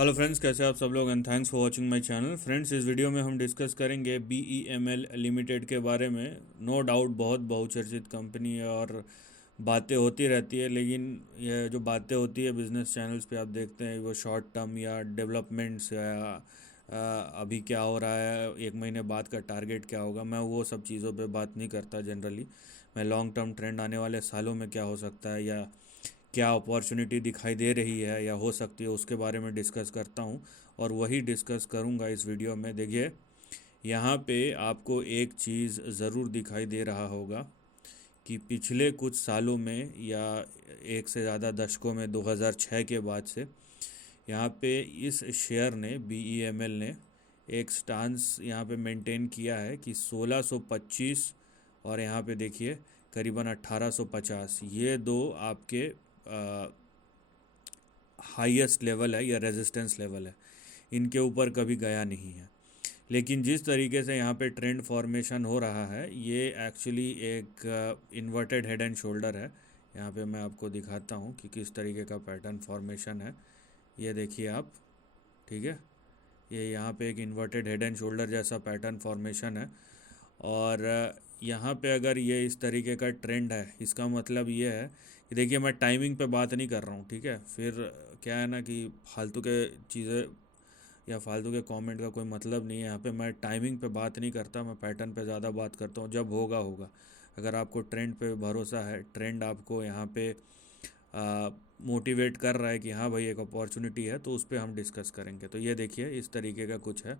Hello friends, कैसे आप सब लोग and thanks for watching my channel. Friends, इस वीडियो में हम डिस्कस करेंगे BEML लिमिटेड के बारे में। नो डाउट बहुत बहुचर्चित कंपनी है और बातें होती रहती है, लेकिन ये जो बातें होती है बिजनेस चैनल्स पे आप देखते हैं वो शॉर्ट टर्म या डेवलपमेंट्स या अभी क्या हो रहा है, एक महीने बाद का टारगेट क्या होगा, मैं वो सब चीज़ों पे बात नहीं करता जनरली। मैं लॉन्ग टर्म ट्रेंड आने वाले सालों में क्या हो सकता है या क्या अपॉर्चुनिटी दिखाई दे रही है या हो सकती है उसके बारे में डिस्कस करता हूँ। और वही डिस्कस करूँगा इस वीडियो में। देखिए, यहाँ पे आपको एक चीज़ ज़रूर दिखाई दे रहा होगा कि पिछले कुछ सालों में या एक से ज़्यादा दशकों में 2006 के बाद से यहाँ पे इस शेयर ने BEML ने एक स्टांस यहाँ पे मेंटेन किया है कि 1625 और यहाँ पे देखिए करीबन 1850, ये दो आपके हाईएस्ट लेवल है या रेजिस्टेंस लेवल है, इनके ऊपर कभी गया नहीं है। लेकिन जिस तरीके से यहाँ पे ट्रेंड फॉर्मेशन हो रहा है, ये एक्चुअली एक इन्वर्टेड हेड एंड शोल्डर है। यहाँ पे मैं आपको दिखाता हूँ कि किस तरीके का पैटर्न फॉर्मेशन है। ये देखिए आप, ठीक है, ये यहाँ पे एक इन्वर्टेड हेड एंड शोल्डर जैसा पैटर्न फॉर्मेशन है। और यहाँ पे अगर ये इस तरीके का ट्रेंड है, इसका मतलब ये है कि देखिए, मैं टाइमिंग पे बात नहीं कर रहा हूँ, ठीक है। फिर क्या है ना कि फालतू के चीज़ें या फालतू के कमेंट का कोई मतलब नहीं है। यहाँ पे मैं टाइमिंग पे बात नहीं करता, मैं पैटर्न पे ज़्यादा बात करता हूँ। जब होगा होगा। अगर आपको ट्रेंड पे भरोसा है, ट्रेंड आपको यहाँ पे मोटिवेट कर रहा है कि हाँ भाई एक अपॉर्चुनिटी है, तो उस पर हम डिस्कस करेंगे। तो ये देखिए इस तरीके का कुछ है।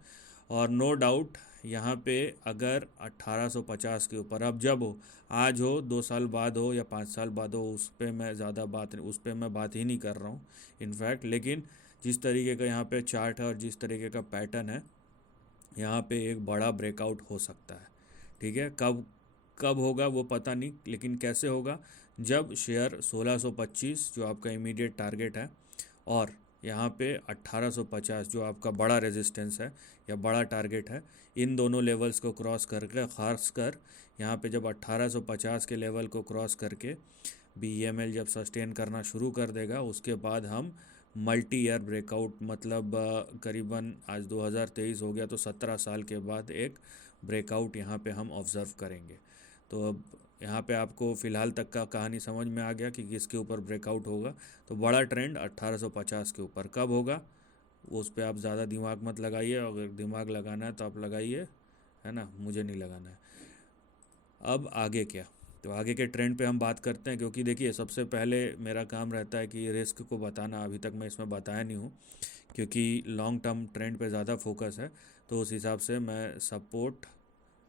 और नो डाउट यहाँ पे अगर 1850 के ऊपर, अब जब हो, आज हो, 2 साल बाद हो या 5 साल बाद हो, उस पर मैं ज़्यादा बात, उस पर मैं बात ही नहीं कर रहा हूँ इनफैक्ट। लेकिन जिस तरीके का यहाँ पे चार्ट है और जिस तरीके का पैटर्न है, यहाँ पे एक बड़ा ब्रेकआउट हो सकता है, ठीक है। कब कब होगा वो पता नहीं, लेकिन कैसे होगा, जब शेयर 1625 जो आपका इमीडिएट टारगेट है और यहाँ पे 1850 जो आपका बड़ा रेजिस्टेंस है या बड़ा टारगेट है, इन दोनों लेवल्स को क्रॉस करके, खासकर यहाँ पे जब 1850 के लेवल को क्रॉस करके BEML जब सस्टेन करना शुरू कर देगा, उसके बाद हम मल्टी ईयर ब्रेकआउट, मतलब करीबन आज 2023 हो गया, तो 17 साल के बाद एक ब्रेकआउट यहाँ पे हम ऑब्ज़र्व करेंगे। तो अब यहाँ पे आपको फ़िलहाल तक का कहानी समझ में आ गया कि किसके ऊपर ब्रेकआउट होगा। तो बड़ा ट्रेंड 1850 के ऊपर कब होगा, उस पर आप ज़्यादा दिमाग मत लगाइए। अगर दिमाग लगाना है तो आप लगाइए, है ना, मुझे नहीं लगाना है। अब आगे क्या, तो आगे के ट्रेंड पे हम बात करते हैं, क्योंकि देखिए सबसे पहले मेरा काम रहता है कि रिस्क को बताना। अभी तक मैं इसमें बताया नहीं हूँ, क्योंकि लॉन्ग टर्म ट्रेंड पे ज़्यादा फोकस है। तो उस हिसाब से मैं सपोर्ट,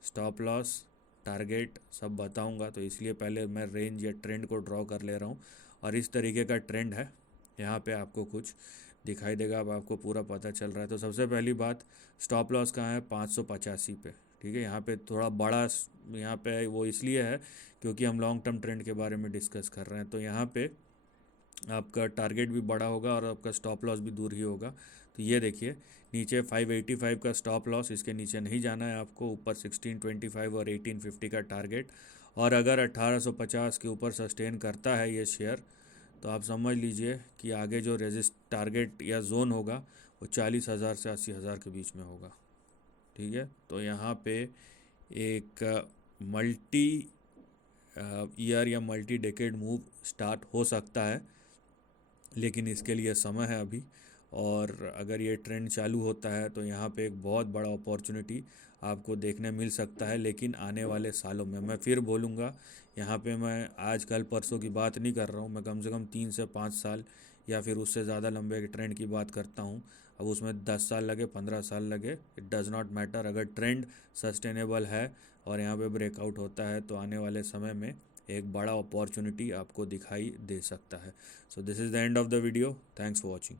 स्टॉप लॉस, टारगेट सब बताऊंगा। तो इसलिए पहले मैं रेंज या ट्रेंड को ड्रॉ कर ले रहा हूँ। और इस तरीके का ट्रेंड है, यहाँ पे आपको कुछ दिखाई देगा। अब आपको पूरा पता चल रहा है। तो सबसे पहली बात, स्टॉप लॉस कहाँ है, 585 पे, ठीक है। यहाँ पे थोड़ा बड़ा, यहाँ पे वो इसलिए है क्योंकि हम लॉन्ग टर्म ट्रेंड के बारे में डिस्कस कर रहे हैं। तो यहाँ पे आपका टारगेट भी बड़ा होगा और आपका स्टॉप लॉस भी दूर ही होगा। तो ये देखिए, नीचे 585 का स्टॉप लॉस, इसके नीचे नहीं जाना है आपको। ऊपर 1625 और 1850 का टारगेट। और अगर 1850 के ऊपर सस्टेन करता है ये शेयर, तो आप समझ लीजिए कि आगे जो रेजिस्ट टारगेट या जोन होगा वो 40,000 से 80,000 के बीच में होगा, ठीक है। तो यहाँ पे एक मल्टी ईयर या मल्टी डेकेड मूव स्टार्ट हो सकता है, लेकिन इसके लिए समय है अभी। और अगर ये ट्रेंड चालू होता है तो यहाँ पे एक बहुत बड़ा अपॉर्चुनिटी आपको देखने मिल सकता है। लेकिन आने वाले सालों में, मैं फिर बोलूँगा, यहाँ पे मैं आज कल परसों की बात नहीं कर रहा हूँ। मैं कम से कम 3 से 5 साल या फिर उससे ज़्यादा लंबे ट्रेंड की बात करता हूँ। अब उसमें 10 साल लगे, 15 साल लगे, इट डज़ नॉट मैटर। अगर ट्रेंड सस्टेनेबल है और यहाँ पे ब्रेकआउट होता है, तो आने वाले समय में एक बड़ा अपॉर्चुनिटी आपको दिखाई दे सकता है। So this is the end of the video. Thanks for watching.